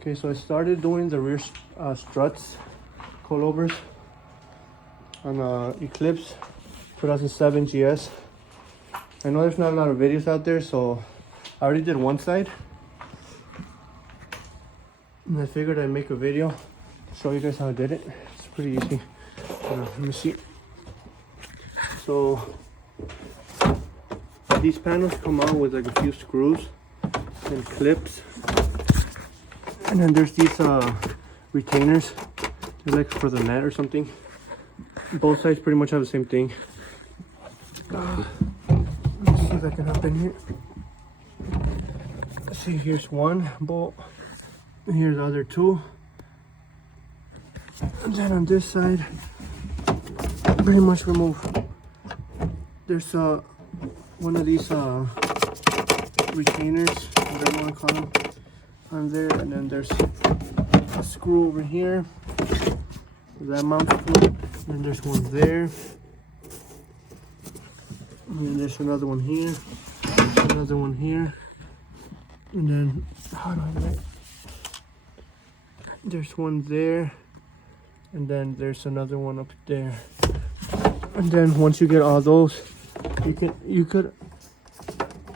Okay, so I started doing the rear struts, coilovers on Eclipse 2007 GS. I know there's not a lot of videos out there, so I already did one side. And I figured I'd make a video to show you guys how I did it. It's pretty easy. Let me see. So these panels come out with like a few screws and clips. And then there's these retainers. They're like for the net or something. Both sides pretty much have the same thing. Let's see if I can hop in here. Let's see, here's one bolt. Here's the other two. And then on this side, pretty much remove. There's one of these retainers, whatever you want to call them, on there. And then there's a screw over here that mounts to it. And there's one there. And then there's another one here. There's another one here. And then, how do I make? There's one there. And then there's another one up there. And then once you get all those, you could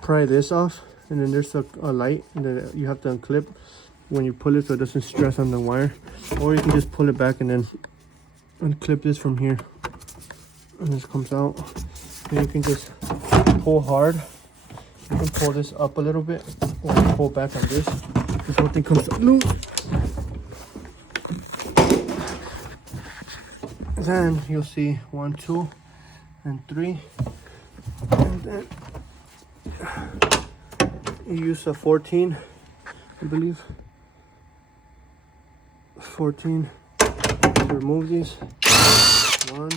pry this off. And then there's a light that you have to unclip when you pull it so it doesn't stress on the wire. Or you can just pull it back and then unclip this from here. And this comes out. And you can just pull hard. You can pull this up a little bit or pull back on this. This whole thing comes loose. Then you'll see 1, 2, and 3. And then you use a 14, I believe. 14 to remove these. 1,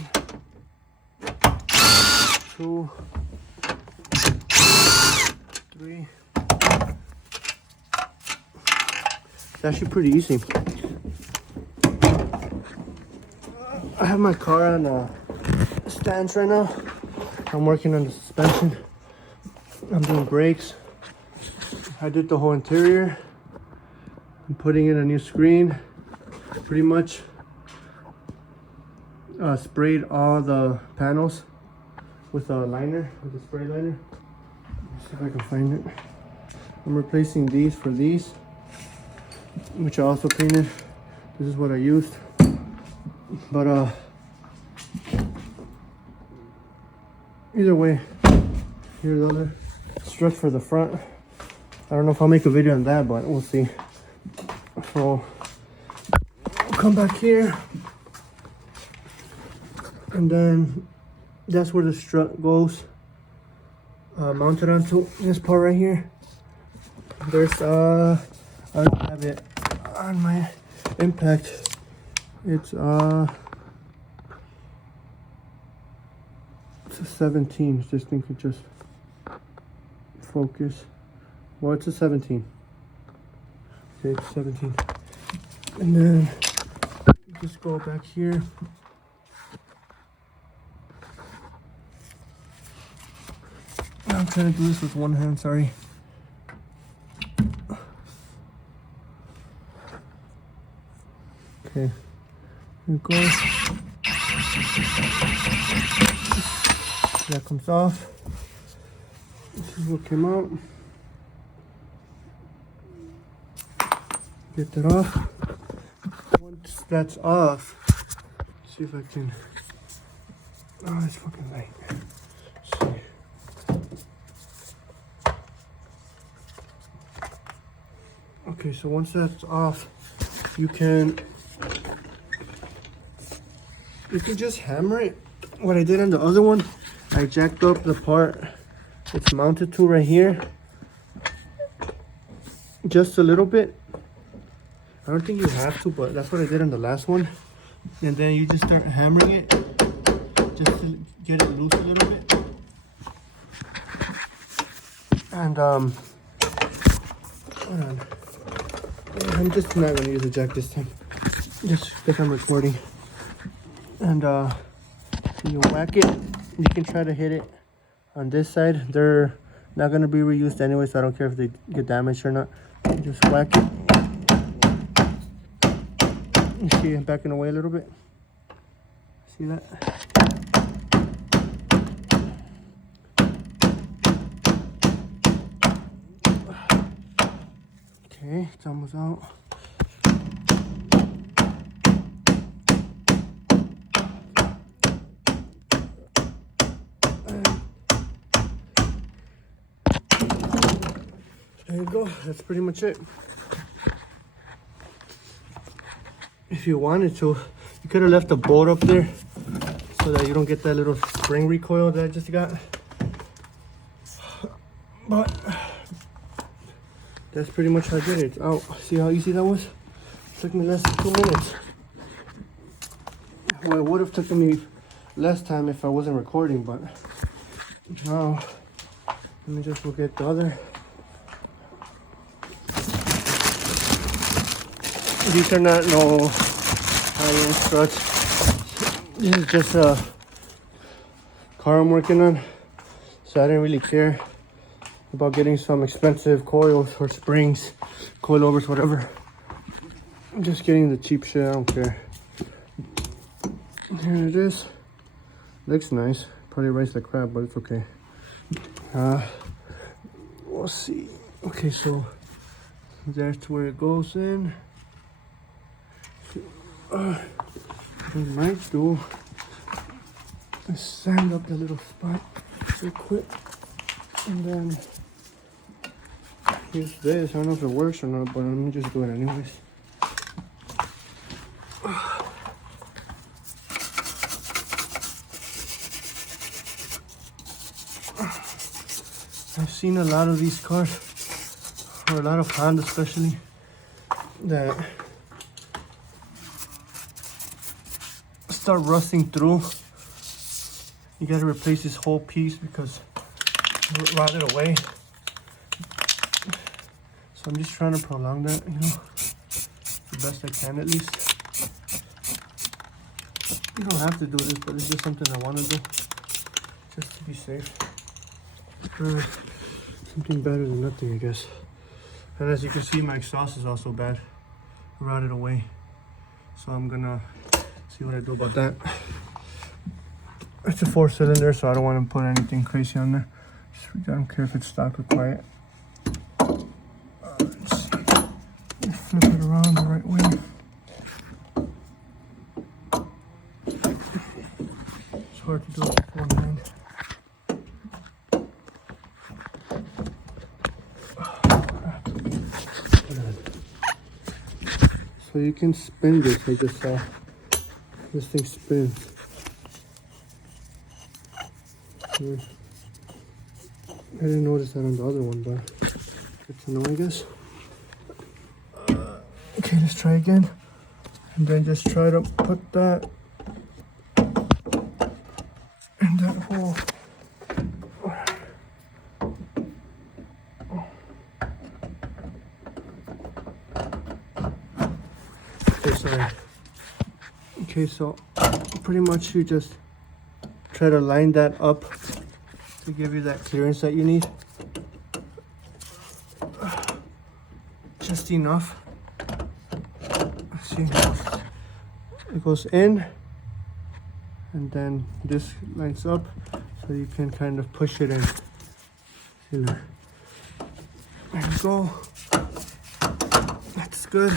2, 3. It's actually pretty easy. I have my car on stands right now. I'm working on the suspension. I'm doing brakes. I did the whole interior. I'm putting in a new screen. Pretty much sprayed all the panels with a liner, with a spray liner. Let's see if I can find it. I'm replacing these for these, which I also painted. This is what I used. But either way, here's the other strut for the front. I don't know if I'll make a video on that, but we'll see. So I'll come back here, and then that's where the strut goes, mounted onto this part right here. There's I don't have it on my impact. It's a 17. This thing could just focus. Well, it's a 17. Okay, it's 17. And then just go back here. I'm trying to do this with one hand, sorry. Okay. Here we go. That comes off. This is what came out. Get that off. Once that's off, see if I can. Oh, it's fucking light. Let's see. Okay, so once that's off, you can just hammer it. What I did on the other one, I jacked up the part it's mounted to right here just a little bit. I don't think you have to, but that's what I did on the last one. And then you just start hammering it just to get it loose a little bit. And hold on. I'm just not gonna use a jack this time, just because I'm recording. And you whack it. You can try to hit it on this side. They're not gonna be reused anyway, so I don't care if they get damaged or not. You just whack it You see it backing away a little bit? See that? Okay, it's almost out. There you go. That's pretty much it. If you wanted to, you could have left the bolt up there so that you don't get that little spring recoil that I just got. But that's pretty much how I did it. It's out. See how easy that was? It took me less than 2 minutes. Well, it would have taken me less time if I wasn't recording, but now let me just look at the other. These are not no high-end struts. This is just a car I'm working on, so I didn't really care about getting some expensive coils or springs, coilovers, whatever. I'm just getting the cheap shit. I don't care. Here it is. Looks nice. Probably rides like crap, but it's okay. We'll see. Okay, so that's where it goes in. We might do is sand up the little spot real quick, and then use this. I don't know if it works or not, but I'm gonna just do it anyways. I've seen a lot of these cars, or a lot of Honda especially, that start rusting through. You gotta replace this whole piece because it rotted away. So I'm just trying to prolong that, you know, the best I can at least. You don't have to do this, but it's just something I want to do, just to be safe. Something better than nothing, I guess. And as you can see, my exhaust is also bad, rotted away. So I'm gonna see what I do about that. It's a 4-cylinder, so I don't want to put anything crazy on there. I don't care if it's stock or quiet. Let's see. Flip it around the right way. It's hard to do it with one hand. So you can spin this. I just saw this thing spins. I didn't notice that on the other one, but good to know, I guess. Okay, let's try again. And then just try to put that in that hole. Okay, sorry. Okay, so pretty much you just try to line that up to give you that clearance that you need. Just enough. See, it goes in, and then this lines up, so you can kind of push it in. You know, there you go. That's good.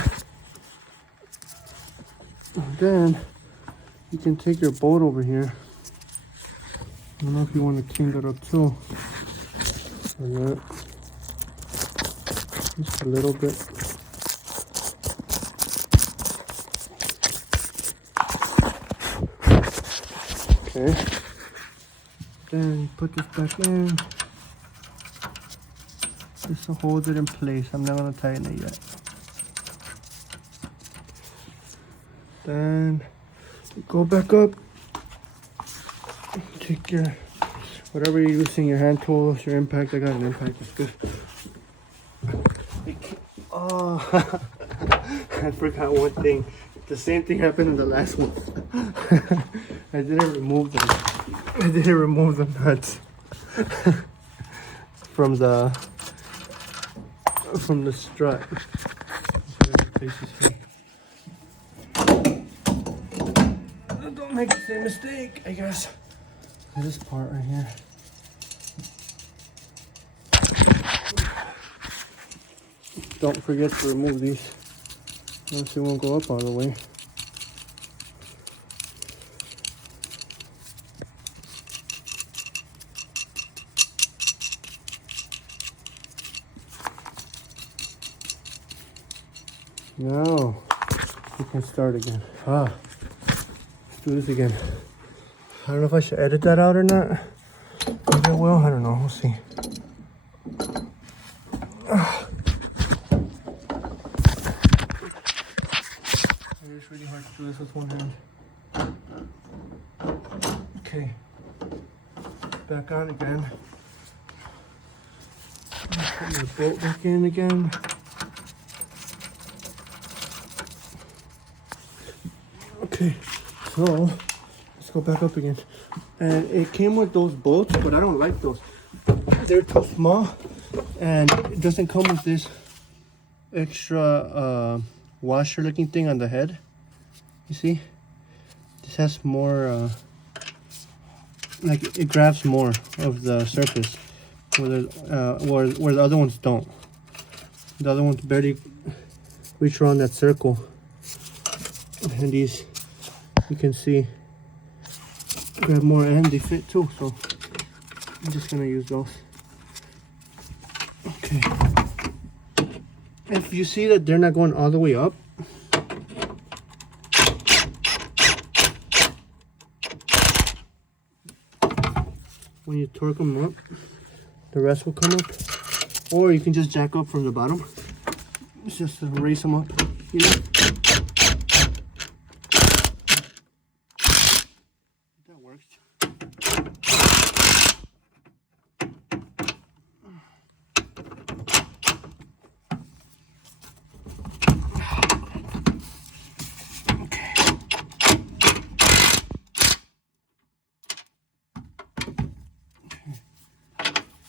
And then you can take your bolt over here. I don't know if you want to clean that up too, or not. Just a little bit. Okay. Then put this back in. Just to hold it in place. I'm not gonna tighten it yet. Then go back up. Take your whatever you're using, your hand tools, your impact. I got an impact. It's good. Oh, I forgot one thing. The same thing happened in the last one. I didn't remove them. I didn't remove the nuts from the strut. make the same mistake, I guess. This part right here. Don't forget to remove these, else it won't go up all the way. Now we can start again. Let's do this again. I don't know if I should edit that out or not. Maybe I will. I don't know. We'll see. It's really hard to do this with one hand. Okay. Back on again. Put my bolt back in again. Okay, so let's go back up again. And it came with those bolts, but I don't like those. They're too small, and it doesn't come with this extra washer looking thing on the head. You see? This has more, like it grabs more of the surface, where the other ones don't. The other ones barely reach around that circle. And these, you can see, grab more and they fit too, so I'm just gonna use those. Okay. If you see that they're not going all the way up, when you torque them up, the rest will come up. Or you can just jack up from the bottom. It's just to raise them up, you know? That works.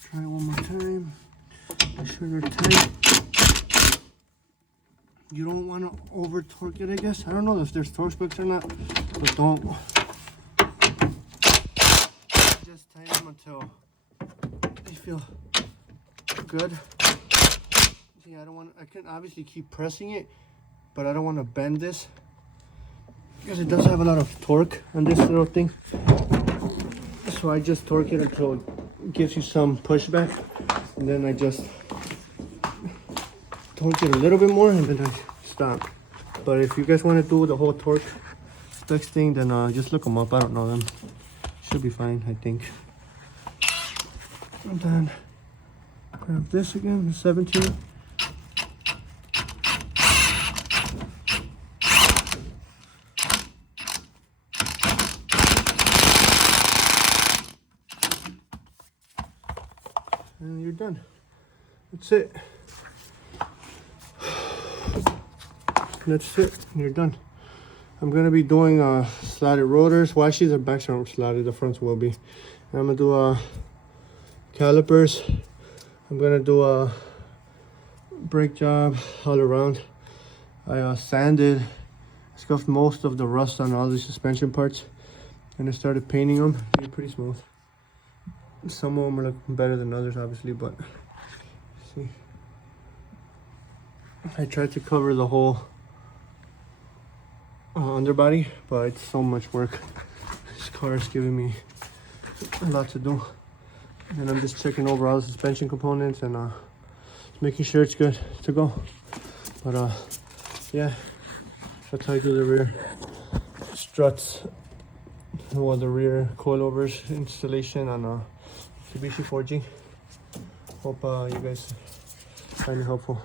Try it one more time. Make sure they're tight. You don't want to over torque it, I guess. I don't know if there's torque specs or not, but don't. Just tighten them until they feel good. See, I can obviously keep pressing it, but I don't want to bend this because it does have a lot of torque on this little thing. So I just torque it until it gives you some pushback, and then I just torque it a little bit more and then I stop. But if you guys want to do the whole torque specs thing, then just look them up. I don't know them. Should be fine, I think. And then grab this again, the 17. And you're done. That's it. That's it. You're done. I'm gonna be doing slotted rotors. Well, actually, the backs aren't slotted. The fronts will be. And I'm gonna do calipers. I'm gonna do a brake job all around. I sanded, scuffed most of the rust on all the suspension parts, and I started painting them. They're pretty smooth. Some of them are looking better than others, obviously, but see, I tried to cover the whole underbody, but it's so much work. This car is giving me a lot to do, and I'm just checking over all the suspension components and making sure it's good to go. But yeah, that's how I do the rear struts, well, the rear coilovers installation on Mitsubishi 4G. Hope you guys find it helpful.